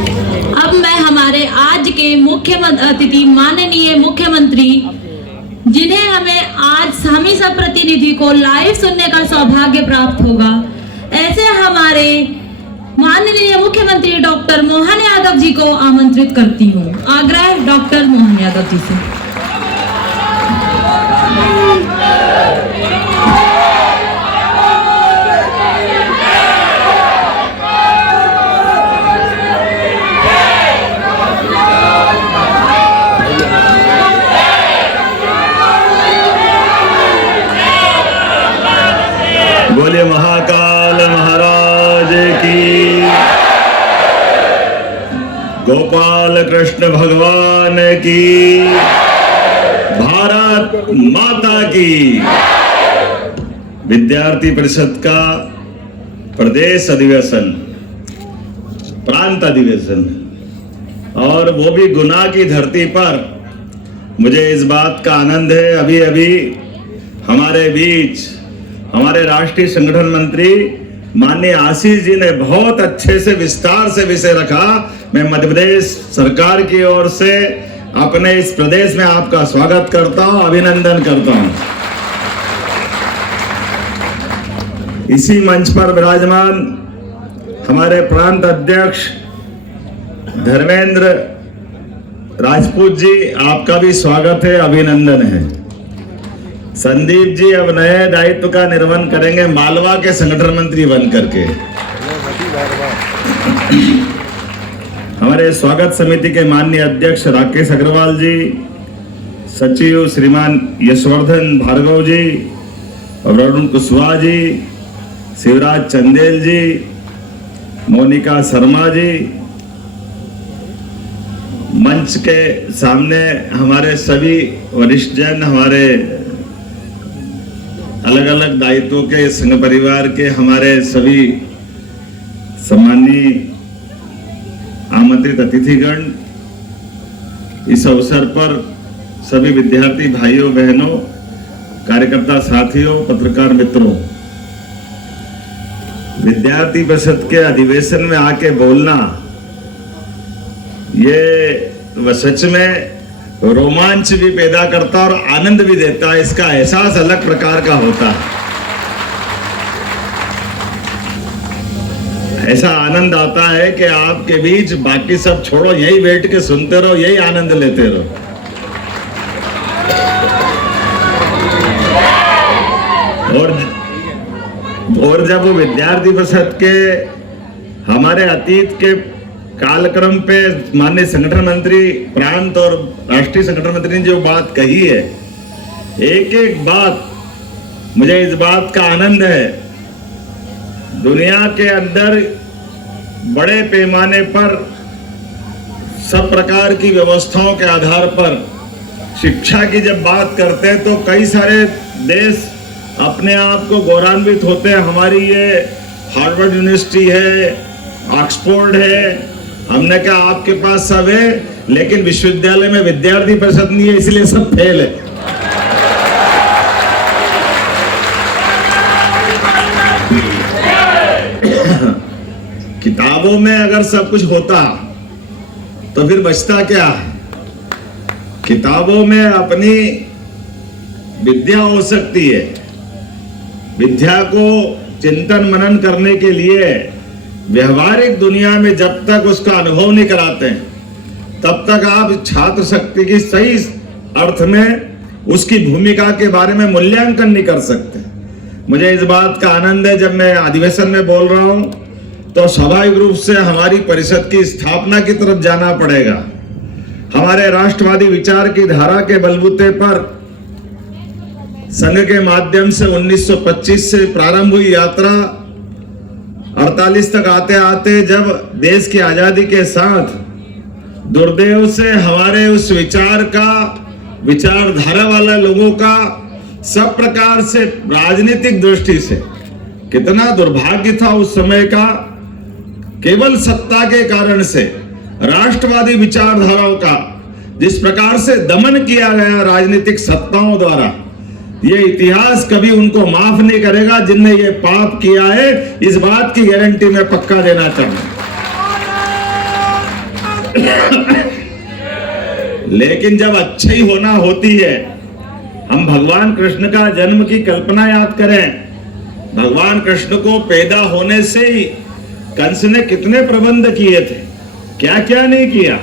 अब मैं हमारे आज के मुख्य अतिथि माननीय मुख्यमंत्री, जिन्हें हमें आज हम ही सब प्रतिनिधि को लाइव सुनने का सौभाग्य प्राप्त होगा, ऐसे हमारे माननीय मुख्यमंत्री डॉक्टर मोहन यादव जी को आमंत्रित करती हूँ। आग्रह डॉक्टर मोहन यादव जी से। बोले महाकाल महाराज की, गोपाल कृष्ण भगवान की, भारत माता की। विद्यार्थी परिषद का प्रदेश अधिवेशन, प्रांत अधिवेशन, और वो भी गुना की धरती पर। मुझे इस बात का आनंद है, अभी अभी हमारे बीच हमारे राष्ट्रीय संगठन मंत्री माननीय आशीष जी ने बहुत अच्छे से विस्तार से विषय रखा। मैं मध्य प्रदेश सरकार की ओर से अपने इस प्रदेश में आपका स्वागत करता हूं, अभिनंदन करता हूं। इसी मंच पर विराजमान हमारे प्रांत अध्यक्ष धर्मेंद्र राजपूत जी, आपका भी स्वागत है, अभिनंदन है। संदीप जी अब नए दायित्व का निर्वहन करेंगे मालवा के संगठन मंत्री बन करके। हमारे स्वागत समिति के माननीय अध्यक्ष राकेश अग्रवाल जी, सचिव श्रीमान यशवर्धन भार्गव जी, वरुण कुशवाहा जी, शिवराज चंदेल जी, मोनिका शर्मा जी, मंच के सामने हमारे सभी वरिष्ठ जन, हमारे अलग अलग दायित्वों के संघ परिवार के हमारे सभी सम्मानीय आमंत्रित अतिथिगण, इस अवसर पर सभी विद्यार्थी भाइयों बहनों, कार्यकर्ता साथियों, पत्रकार मित्रों, विद्यार्थी परिषद के अधिवेशन में आके बोलना ये सच में रोमांच भी पैदा करता और आनंद भी देता है। इसका एहसास अलग प्रकार का होता है। ऐसा आनंद आता है कि आपके बीच बाकी सब छोड़ो, यही बैठ के सुनते रहो, यही आनंद लेते रहो। और जब वो विद्यार्थी परिषद के हमारे अतीत के कालक्रम पे माननीय संगठन मंत्री प्रांत और राष्ट्रीय संगठन मंत्री ने जो बात कही है, एक एक बात, मुझे इस बात का आनंद है। दुनिया के अंदर बड़े पैमाने पर सब प्रकार की व्यवस्थाओं के आधार पर शिक्षा की जब बात करते हैं तो कई सारे देश अपने आप को गौरवान्वित होते हैं। हमारी ये हार्वर्ड यूनिवर्सिटी है, ऑक्सफोर्ड है, हमने कहा आपके पास सब है, लेकिन विश्वविद्यालय में विद्यार्थी परिषद नहीं है, इसलिए सब फेल है। किताबों में अगर सब कुछ होता तो फिर बचता क्या है? किताबों में अपनी विद्या हो सकती है। विद्या को चिंतन मनन करने के लिए व्यवहारिक दुनिया में जब तक उसका अनुभव नहीं कराते हैं, तब तक आप छात्र शक्ति की सही अर्थ में उसकी भूमिका के बारे में मूल्यांकन नहीं कर सकते। मुझे इस बात का आनंद है, जब मैं अधिवेशन में बोल रहा हूं तो स्वाभाविक रूप से हमारी परिषद की स्थापना की तरफ जाना पड़ेगा। हमारे राष्ट्रवादी विचार की धारा के बलबूते पर संघ के माध्यम से 1925 से प्रारंभ हुई यात्रा 48 तक आते आते जब देश की आजादी के साथ दुर्दैव से हमारे उस विचारधारा वाले लोगों का सब प्रकार से राजनीतिक दृष्टि से कितना दुर्भाग्य था उस समय का। केवल सत्ता के कारण से राष्ट्रवादी विचारधाराओं का जिस प्रकार से दमन किया गया राजनीतिक सत्ताओं द्वारा, ये इतिहास कभी उनको माफ नहीं करेगा। जिनने ये पाप किया है, इस बात की गारंटी मैं पक्का देना चाहूंगा। लेकिन जब अच्छी होना होती है, हम भगवान कृष्ण का जन्म की कल्पना याद करें। भगवान कृष्ण को पैदा होने से ही कंस ने कितने प्रबंध किए थे, क्या क्या नहीं किया।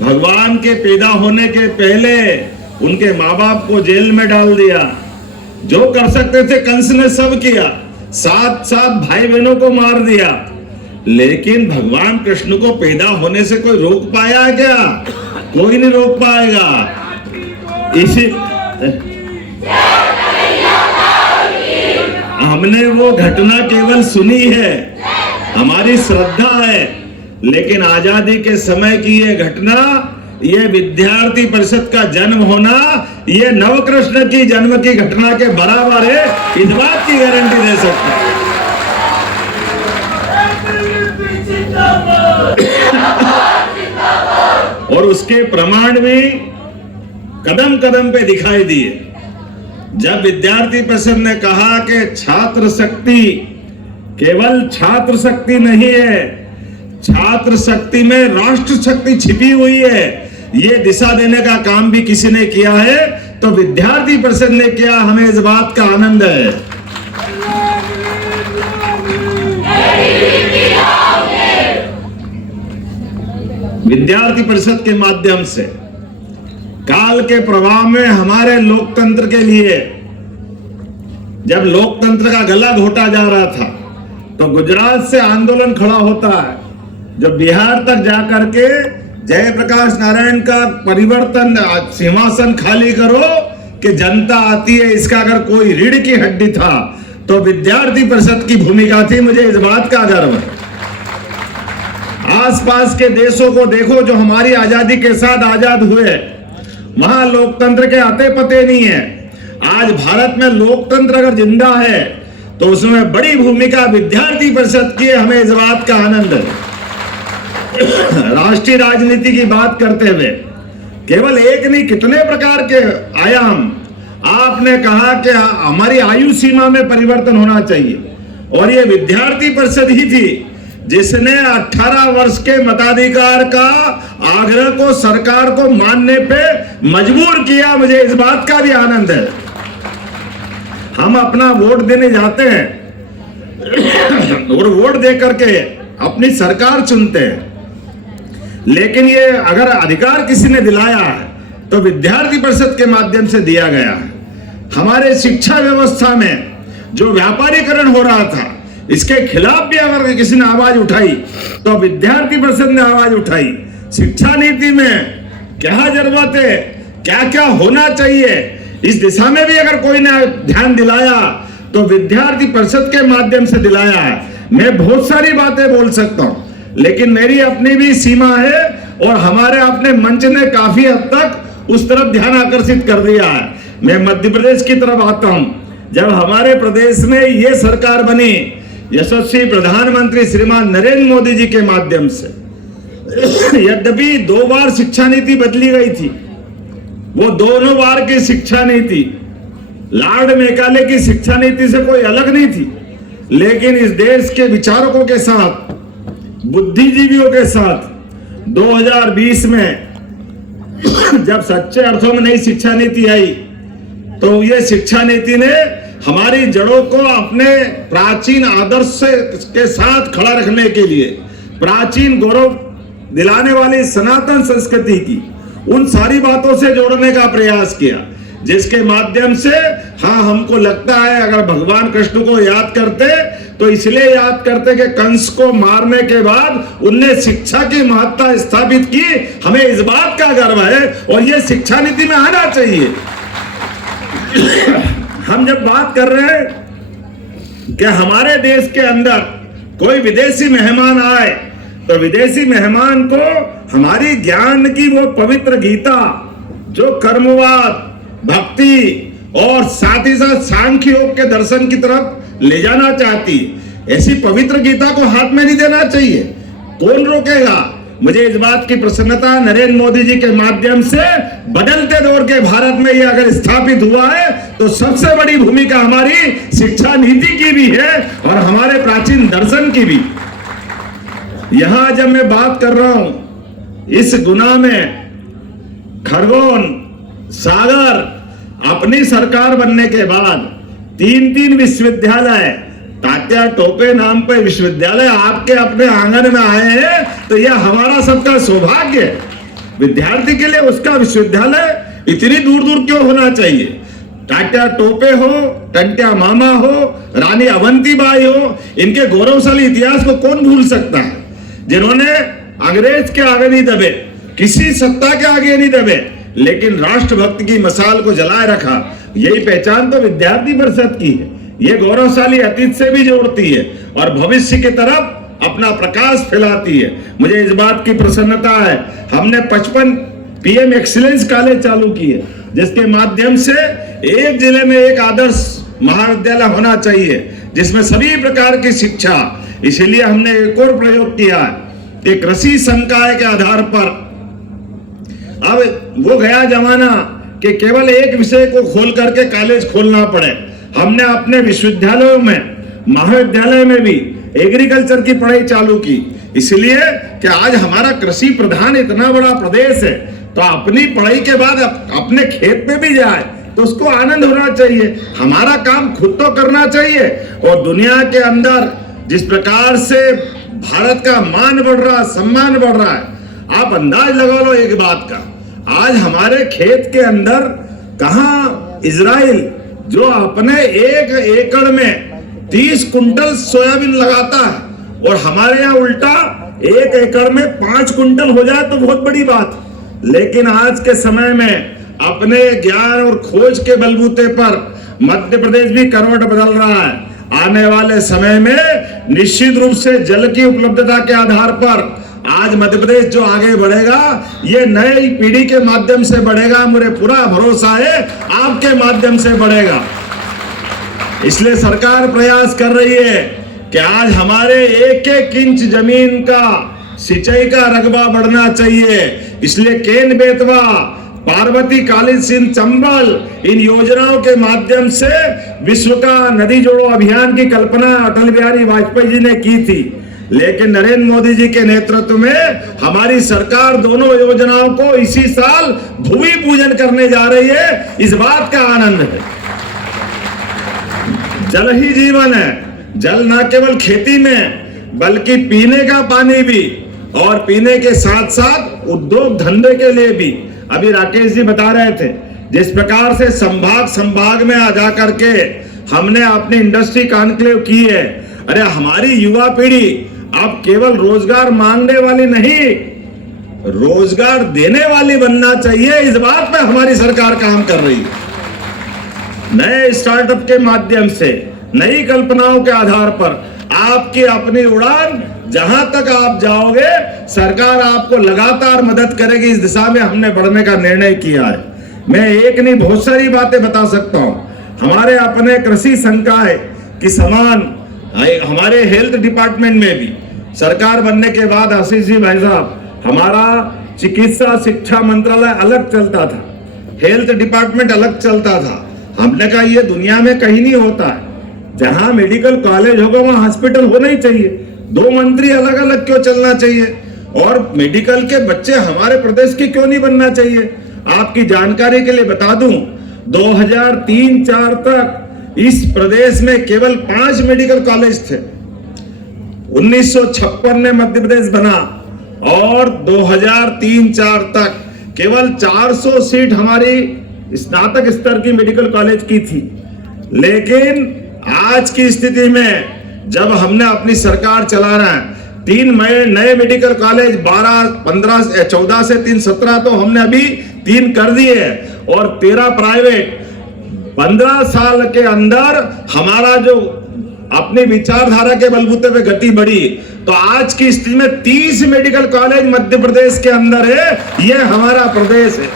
भगवान के पैदा होने के पहले उनके माँ बाप को जेल में डाल दिया। जो कर सकते थे कंस ने सब किया, साथ साथ भाई बहनों को मार दिया। लेकिन भगवान कृष्ण को पैदा होने से कोई रोक पाया क्या? कोई नहीं रोक पाएगा। इसी हमने वो घटना केवल सुनी है, हमारी श्रद्धा है, लेकिन आजादी के समय की ये घटना, ये विद्यार्थी परिषद का जन्म होना, ये नवकृष्ण की जन्म की घटना के बराबर है, इस बात की गारंटी दे सकता है। और उसके प्रमाण भी कदम कदम पे दिखाई दिए। जब विद्यार्थी परिषद ने कहा कि छात्र शक्ति केवल छात्र शक्ति नहीं है, छात्र शक्ति में राष्ट्र शक्ति छिपी हुई है, ये दिशा देने का काम भी किसी ने किया है, तो विद्यार्थी परिषद ने किया। हमें इस बात का आनंद है। विद्यार्थी परिषद के माध्यम से काल के प्रभाव में हमारे लोकतंत्र के लिए, जब लोकतंत्र का गला घोटा जा रहा था, तो गुजरात से आंदोलन खड़ा होता है, जो बिहार तक जाकर के जयप्रकाश नारायण का परिवर्तन, सिंहासन खाली करो कि जनता आती है, इसका अगर कोई रीढ़ की हड्डी था तो विद्यार्थी परिषद की भूमिका थी। मुझे इस बात का गर्व है। आसपास के देशों को देखो जो हमारी आजादी के साथ आजाद हुए, वहां लोकतंत्र के आते पते नहीं है। आज भारत में लोकतंत्र अगर जिंदा है तो उसमें बड़ी भूमिका विद्यार्थी परिषद की है। हमें इस बात का आनंद है। राष्ट्रीय राजनीति की बात करते हुए केवल एक नहीं, कितने प्रकार के आयाम। आपने कहा कि हमारी आयु सीमा में परिवर्तन होना चाहिए, और ये विद्यार्थी परिषद ही थी जिसने 18 वर्ष के मताधिकार का आग्रह को सरकार को मानने पे मजबूर किया। मुझे इस बात का भी आनंद है। हम अपना वोट देने जाते हैं और वोट दे करके अपनी सरकार चुनते हैं, लेकिन ये अगर अधिकार किसी ने दिलाया है तो विद्यार्थी परिषद के माध्यम से दिया गया है। हमारे शिक्षा व्यवस्था में जो व्यापारीकरण हो रहा था, इसके खिलाफ भी अगर किसी ने आवाज उठाई तो विद्यार्थी परिषद ने आवाज उठाई। शिक्षा नीति में क्या जरूरत है, क्या क्या होना चाहिए, इस दिशा में भी अगर कोई ने ध्यान दिलाया तो विद्यार्थी परिषद के माध्यम से दिलाया है। मैं बहुत सारी बातें बोल सकता हूं, लेकिन मेरी अपनी भी सीमा है, और हमारे अपने मंच ने काफी हद तक उस तरफ ध्यान आकर्षित कर दिया है। मैं मध्य प्रदेश की तरफ आता हूं। जब हमारे प्रदेश में ये सरकार बनी, यशस्वी प्रधानमंत्री श्रीमान नरेंद्र मोदी जी के माध्यम से, यद्यपि 2 बार शिक्षा नीति बदली गई थी, वो दोनों बार की शिक्षा नीति लॉर्ड मेकाले की शिक्षा नीति से कोई अलग नहीं थी, लेकिन इस देश के विचारकों के साथ, बुद्धिजीवियों के साथ 2020 में जब सच्चे अर्थों में नई शिक्षा नीति आई, तो ये शिक्षा नीति ने हमारी जड़ों को अपने प्राचीन आदर्श के साथ खड़ा रखने के लिए, प्राचीन गौरव दिलाने वाली सनातन संस्कृति की उन सारी बातों से जोड़ने का प्रयास किया, जिसके माध्यम से हाँ, हमको लगता है अगर भगवान कृष्ण को याद करते तो इसलिए याद करते कि कंस को मारने के बाद उनने शिक्षा की महत्ता स्थापित की। हमें इस बात का गर्व है, और यह शिक्षा नीति में आना चाहिए। हम जब बात कर रहे हैं कि हमारे देश के अंदर कोई विदेशी मेहमान आए, तो विदेशी मेहमान को हमारी ज्ञान की वो पवित्र गीता, जो कर्मवाद, भक्ति और साथ ही साथ सांख्य योग के दर्शन की तरफ ले जाना चाहती, ऐसी पवित्र गीता को हाथ में नहीं देना चाहिए। कौन रोकेगा? मुझे इस बात की प्रसन्नता नरेंद्र मोदी जी के माध्यम से बदलते दौर के भारत में ये अगर स्थापित हुआ है, तो सबसे बड़ी भूमिका हमारी शिक्षा नीति की भी है और हमारे प्राचीन दर्शन की भी। यहां जब मैं बात कर रहा हूं इस गुना में खरगोन, सागर अपनी सरकार बनने के बाद 3-3 विश्वविद्यालय, तात्या टोपे नाम पे विश्वविद्यालय आपके अपने आंगन में आए हैं, तो यह हमारा सबका सौभाग्य है। विद्यार्थी के लिए उसका विश्वविद्यालय इतनी दूर दूर क्यों होना चाहिए? तात्या टोपे हो, टंट्या मामा हो, रानी अवंतीबाई हो, इनके गौरवशाली इतिहास को कौन भूल सकता है, जिन्होंने अंग्रेज के आगे नहीं दबे, किसी सत्ता के आगे नहीं दबे, लेकिन राष्ट्रभक्ति की मसाल को जलाए रखा। यही पहचान तो विद्यार्थी परिषद की है। ये गौरवशाली अतीत से भी जोड़ती है और भविष्य की तरफ अपना प्रकाश फैलाती है। मुझे इस बात की प्रसन्नता है, हमने 55 पीएम एक्सीलेंस कॉलेज चालू किए, जिसके माध्यम से एक जिले में एक आदर्श महाविद्यालय होना चाहिए जिसमें सभी प्रकार की शिक्षा। इसीलिए हमने एक और प्रयोग किया है कि कृषि संकाय के आधार पर, अब वो गया जमाना कि केवल एक विषय को खोल करके कॉलेज खोलना पड़े। हमने अपने विश्वविद्यालयों में, महाविद्यालय में भी एग्रीकल्चर की पढ़ाई चालू की, इसलिए कि आज हमारा कृषि प्रधान इतना बड़ा प्रदेश है, तो अपनी पढ़ाई के बाद अपने खेत में भी जाए तो उसको आनंद होना चाहिए। हमारा काम खुद तो करना चाहिए। और दुनिया के अंदर जिस प्रकार से भारत का मान बढ़ रहा, सम्मान बढ़ रहा है, आप अंदाज लगा लो एक बात का, आज हमारे खेत के अंदर कहां इजराइल जो अपने 1 एकड़ में 30 कुंटल सोयाबीन लगाता है, और हमारे यहाँ उल्टा 1 एकड़ में 5 कुंटल हो जाए तो बहुत बड़ी बात। लेकिन आज के समय में अपने ज्ञान और खोज के बलबूते पर मध्य प्रदेश भी करवट बदल रहा है। आने वाले समय में निश्चित रूप से जल की उपलब्धता के आधार पर आज मध्य प्रदेश जो आगे बढ़ेगा, ये नई पीढ़ी के माध्यम से बढ़ेगा। मुझे पूरा भरोसा है आपके माध्यम से बढ़ेगा। इसलिए सरकार प्रयास कर रही है कि आज हमारे 1-1 इंच जमीन का सिंचाई का रकबा बढ़ना चाहिए। इसलिए केन बेतवा, पार्वती, काली सिंध, चंबल, इन योजनाओं के माध्यम से विश्व का नदी जोड़ो अभियान की कल्पना अटल बिहारी वाजपेयी जी ने की थी। लेकिन नरेंद्र मोदी जी के नेतृत्व में हमारी सरकार दोनों योजनाओं को इसी साल भूमि पूजन करने जा रही है। इस बात का आनंद है। जल ही जीवन है। जल न केवल खेती में बल्कि पीने का पानी भी, और पीने के साथ साथ उद्योग धंधे के लिए भी। अभी राकेश जी बता रहे थे जिस प्रकार से संभाग में आ जा करके हमने अपनी इंडस्ट्री कॉन्क्लेव की है। अरे हमारी युवा पीढ़ी अब केवल रोजगार मांगने वाली नहीं, रोजगार देने वाली बनना चाहिए। इस बात पे हमारी सरकार काम कर रही है। नए स्टार्टअप के माध्यम से, नई कल्पनाओं के आधार पर आपकी अपनी उड़ान, जहां तक आप जाओगे सरकार आपको लगातार मदद करेगी। इस दिशा में हमने बढ़ने का निर्णय किया है। मैं एक नहीं बहुत सारी बातें बता सकता हूं। हमारे अपने कृषि संकाय की समान हमारे हेल्थ डिपार्टमेंट में भी सरकार बनने के बाद आशीष जी भाई साहब, हमारा चिकित्सा शिक्षा मंत्रालय अलग चलता था, हेल्थ डिपार्टमेंट अलग चलता था। हमने कहा ये दुनिया में कहीं नहीं होता है। जहां मेडिकल कॉलेज होगा वहां हॉस्पिटल होना ही चाहिए। 2 मंत्री अलग अलग क्यों चलना चाहिए? और मेडिकल के बच्चे हमारे प्रदेश के क्यों नहीं बनना चाहिए? आपकी जानकारी के लिए बता दूं, 2003-4 तक इस प्रदेश में केवल 5 मेडिकल कॉलेज थे। 1956 में मध्य प्रदेश बना और 2003-4 तक केवल 400 सीट हमारी स्नातक स्तर की मेडिकल कॉलेज की थी। लेकिन आज की स्थिति में जब हमने अपनी सरकार चला रहे हैं, 3 नए मेडिकल कॉलेज, 14 से 3 17 तो हमने अभी 3 कर दिए, और 13 प्राइवेट। 15 साल के अंदर हमारा जो अपनी विचारधारा के बलबूते पे गति बढ़ी, तो आज की स्थिति में 30 मेडिकल कॉलेज मध्य प्रदेश के अंदर है। यह हमारा प्रदेश है,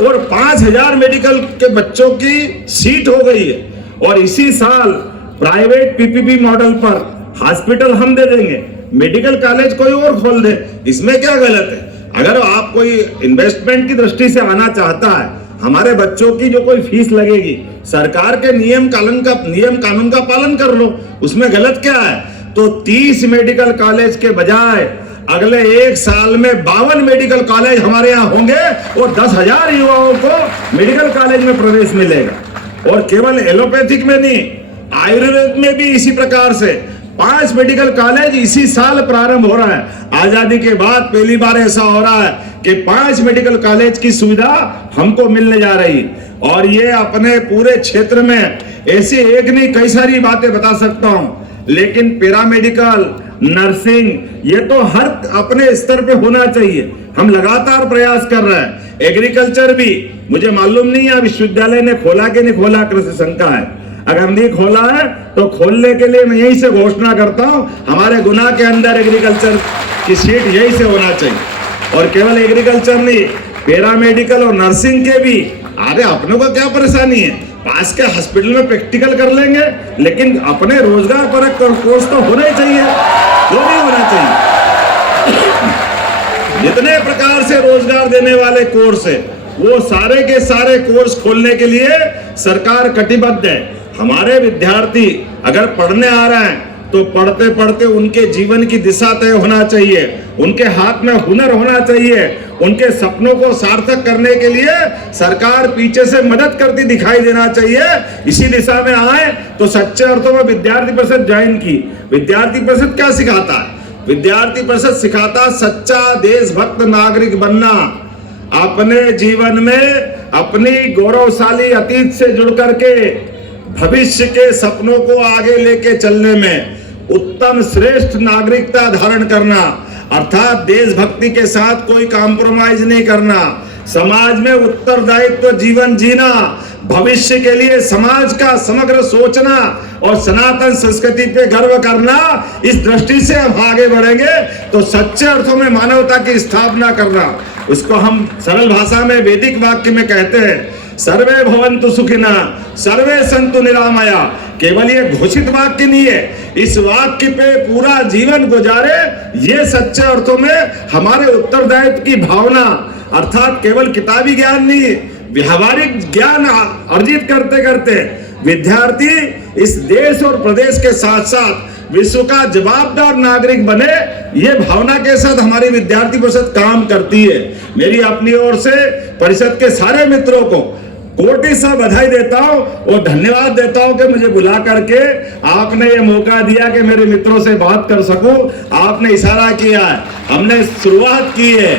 और 5000 मेडिकल के बच्चों की सीट हो गई है। और इसी साल प्राइवेट पीपीपी मॉडल पर हॉस्पिटल हम दे देंगे, मेडिकल कॉलेज कोई और खोल दे। इसमें क्या गलत है? अगर आप कोई इन्वेस्टमेंट की दृष्टि से आना चाहता है, हमारे बच्चों की जो कोई फीस लगेगी, सरकार के नियम कानून का पालन कर लो, उसमें गलत क्या है? तो 30 मेडिकल कॉलेज के बजाय अगले 1 साल में 52 मेडिकल कॉलेज हमारे यहाँ होंगे और 10,000 युवाओं को मेडिकल कॉलेज में प्रवेश मिलेगा। और केवल एलोपैथिक में नहीं, आयुर्वेद में भी इसी प्रकार से 5 मेडिकल कॉलेज इसी साल प्रारंभ हो रहा है। आजादी के बाद पहली बार ऐसा हो रहा है कि 5 मेडिकल कॉलेज की सुविधा हमको मिलने जा रही। और ये अपने पूरे क्षेत्र में ऐसी एक नहीं कई सारी बातें बता सकता हूं, लेकिन पैरामेडिकल, नर्सिंग, ये तो हर अपने स्तर पे होना चाहिए। हम लगातार प्रयास कर रहे हैं। एग्रीकल्चर भी, मुझे मालूम नहीं है विश्वविद्यालय ने खोला कि नहीं खोला, कृषि शंका है। अगर नहीं खोला है तो खोलने के लिए मैं यहीं से घोषणा करता हूं, हमारे गुना के अंदर एग्रीकल्चर की सीट यहीं से होना चाहिए। और केवल एग्रीकल्चर नहीं, पैरामेडिकल और नर्सिंग के भी, अरे अपनों को क्या परेशानी है, पास के हॉस्पिटल में प्रैक्टिकल कर लेंगे, लेकिन अपने रोजगार परक कोर्स तो होना ही चाहिए, वो नहीं होना चाहिए। जितने प्रकार से रोजगार देने वाले कोर्स है, वो सारे के सारे कोर्स खोलने के लिए सरकार कटिबद्ध है। हमारे विद्यार्थी अगर पढ़ने आ रहे हैं तो पढ़ते पढ़ते उनके जीवन की दिशा तय होना चाहिए, उनके हाथ में हुनर होना चाहिए। उनके सपनों को सार्थक करने के लिए सरकार पीछे से मदद करती दिखाई देना चाहिए। इसी दिशा में आए तो सच्चे अर्थों में विद्यार्थी परिषद ज्वाइन की। विद्यार्थी परिषद क्या सिखाता है? विद्यार्थी परिषद सिखाता सच्चा देशभक्त नागरिक बनना, अपने जीवन में अपनी गौरवशाली अतीत से जुड़ करके भविष्य के सपनों को आगे लेके चलने में उत्तम श्रेष्ठ नागरिकता धारण करना, अर्थात देशभक्ति के साथ कोई कॉम्प्रोमाइज नहीं करना, समाज में उत्तरदायित्व जीवन जीना, भविष्य के लिए समाज का समग्र सोचना और सनातन संस्कृति पे गर्व करना। इस दृष्टि से हम आगे बढ़ेंगे तो सच्चे अर्थों में मानवता की स्थापना करना, उसको हम सरल भाषा में वैदिक वाक्य में कहते हैं, सर्वे भवन्तु सुखिनः सर्वे सन्तु निरामया। केवल ये घोषित वाक्य नहीं है, इस वाक्य पे पूरा जीवन गुजारे, ये सच्चे अर्थों में हमारे उत्तरदायित्व की भावना, अर्थात केवल किताबी ज्ञान नहीं, व्यावहारिक ज्ञान अर्जित करते करते विद्यार्थी इस देश और प्रदेश के साथ साथ विश्व का जवाबदार नागरिक बने, ये भावना के साथ हमारी विद्यार्थी परिषद काम करती है। मेरी अपनी ओर से परिषद के सारे मित्रों को कोटि सा बधाई देता हूं और धन्यवाद देता हूं कि मुझे बुला करके आपने ये मौका दिया कि मेरे मित्रों से बात कर सकूं। आपने इशारा किया है, हमने शुरुआत की है।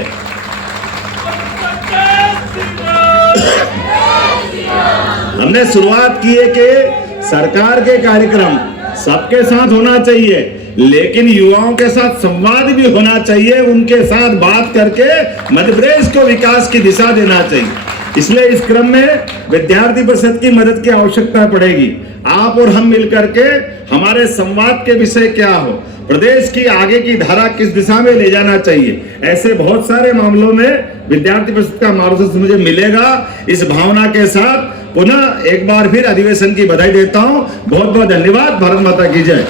हमने शुरुआत की है कि सरकार के कार्यक्रम सबके साथ होना चाहिए, लेकिन युवाओं के साथ संवाद भी होना चाहिए, उनके साथ बात करके मध्य प्रदेश को विकास की दिशा देना चाहिए। इसलिए इस क्रम में विद्यार्थी परिषद की मदद की आवश्यकता पड़ेगी। आप और हम मिलकर के हमारे संवाद के विषय क्या हो, प्रदेश की आगे की धारा किस दिशा में ले जाना चाहिए, ऐसे बहुत सारे मामलों में विद्यार्थी परिषद का मार्गदर्शन मुझे मिलेगा। इस भावना के साथ पुनः एक बार फिर अधिवेशन की बधाई देता हूं। बहुत बहुत धन्यवाद। भारत माता की जय।